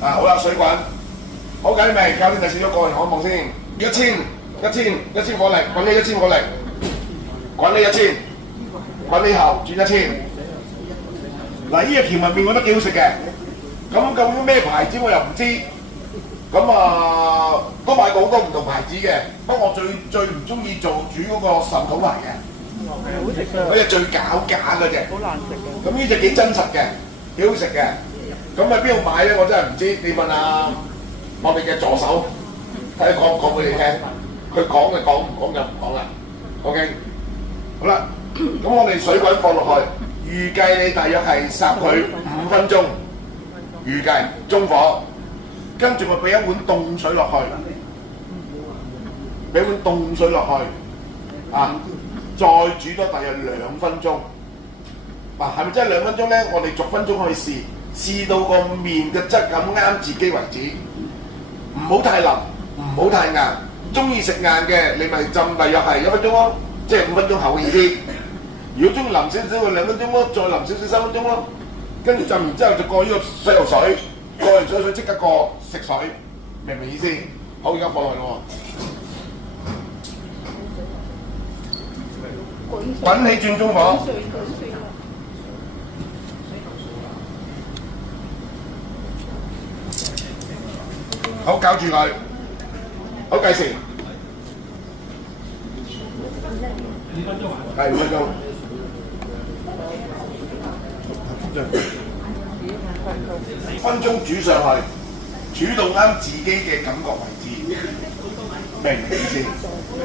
好啦，水滾，好緊未？教練就試咗過嚟看望先。1000火力，滾起1000火力，滾起1000，滾起後轉1000。嗱，呢個蕎麥麵我覺得幾好食嘅。咁究竟咩牌子我又唔知。咁都買過好多唔同牌子嘅。不過我最唔中意煮嗰個壽桃牌嘅。好食㗎。嗰隻最假嗰隻。好難食㗎。咁呢隻幾真實嘅，幾好食嘅。咁喺邊度買咧？我真係唔知。你問下我哋嘅助手，睇下講俾你聽。佢講就講，唔講就唔講啦。OK， 好啦，咁我哋水滾放落去，預計你大約係烚佢5分鐘，預計中火，跟住咪俾一碗凍水落去，俾碗凍水落去，再煮多大約2分鐘。嗱，係咪真係2分鐘咧？我哋逐分鐘可以試到個麵嘅質感啱自己為止，唔好太腍，唔好太硬。中意食硬嘅，你咪浸大約係1分鐘咯，即係5分鐘後嘅意思。如果中意腍少少嘅2分鐘咯，再腍少少3分鐘咯。跟住浸完之後就過呢個水喉水，過完水即刻過食水，明唔明意思？好，而家放落去喎。滾起轉中火。好，攪住佢。好計時。係5分鐘。分鐘煮上去，煮到啱自己嘅感覺為止，明唔明意思？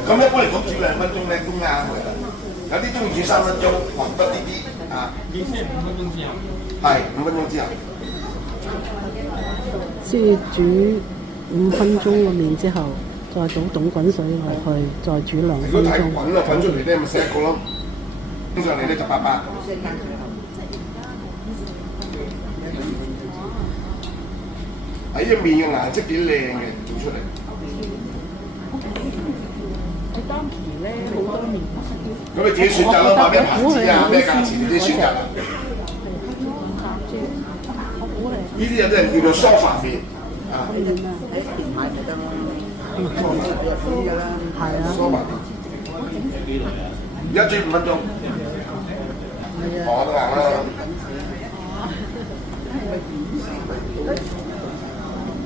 咁一般嚟講煮2分鐘咧都啱嘅啦。有啲中意煮3分鐘，混得啲啊。你先5分鐘之後。係5分鐘之後。即係煮5分鐘個麵之後，再倒凍滾水落去，再煮2分鐘。如果睇滾啦，滾出嚟咧咪4個咯。蒸上嚟咧就800。喺呢個麵嘅顏色幾靚嘅，做出嚟。喺當期咧好多麵。咁你自己選擇咯，買咩牌子啊，咩價錢你自己選擇啦。呢啲有啲人叫做梳飯麵。喺店買就得啦。係啊。梳飯麵。而家煮5分鐘。我都硬啦。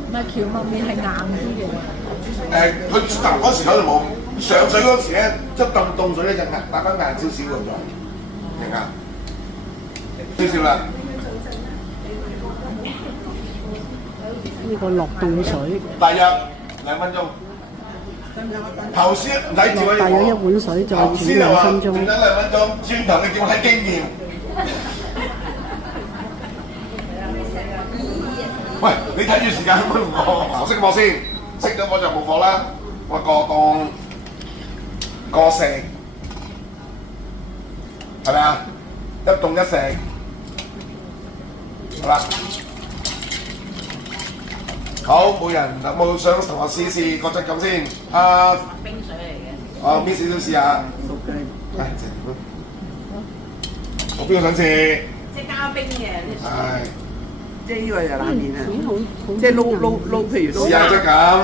唔係蕎麥麵係硬啲嘅。佢嗱嗰時可能冇上水嗰時咧，即係凍水咧就打翻硬少少嘅咗，明啊？少少啦。呢個落凍水。大約2分鐘。頭先唔使照大約1碗水再煮2分鐘。轉咗2分鐘，轉頭你叫我睇經驗。喂，你睇住時間可唔可以唔我熄火先？熄咗火就冇火啦。我過4，係咪啊？一凍一食，好啦。好，每人有冇想同我試試個質感先？冰水嚟嘅。搣少少試下。熟雞。我邊個想試？即係加冰嘅。係。即係呢個就冷麵啊！即係撈，譬如試下質感。